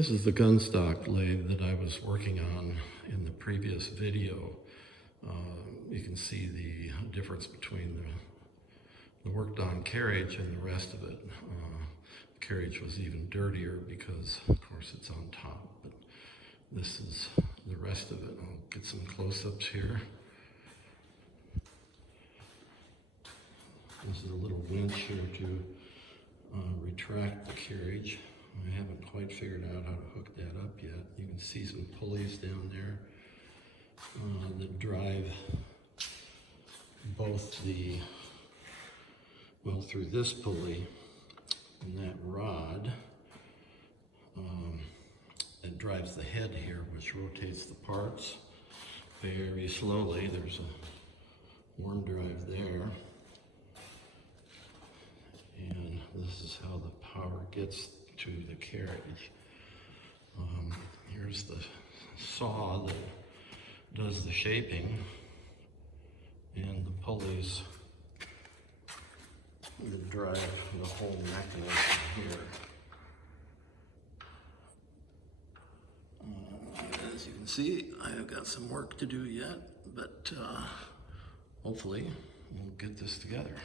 This is the Gunstock lathe that I was working on in the previous video. You can see the difference between the worked on carriage and the rest of it. The carriage was even dirtier because of course it's on top, but this is the rest of it. I'll get some close-ups here. This is a little winch here to retract the carriage. I haven't quite figured out how to hook that up yet. You can see some pulleys down there that drive both through this pulley and that rod that drives the head here, which rotates the parts very slowly. There's a worm drive there. And this is how the power gets to the carriage. Here's the saw that does the shaping, and the pulleys that drive the whole mechanism here. As you can see, I've got some work to do yet, but hopefully we'll get this together.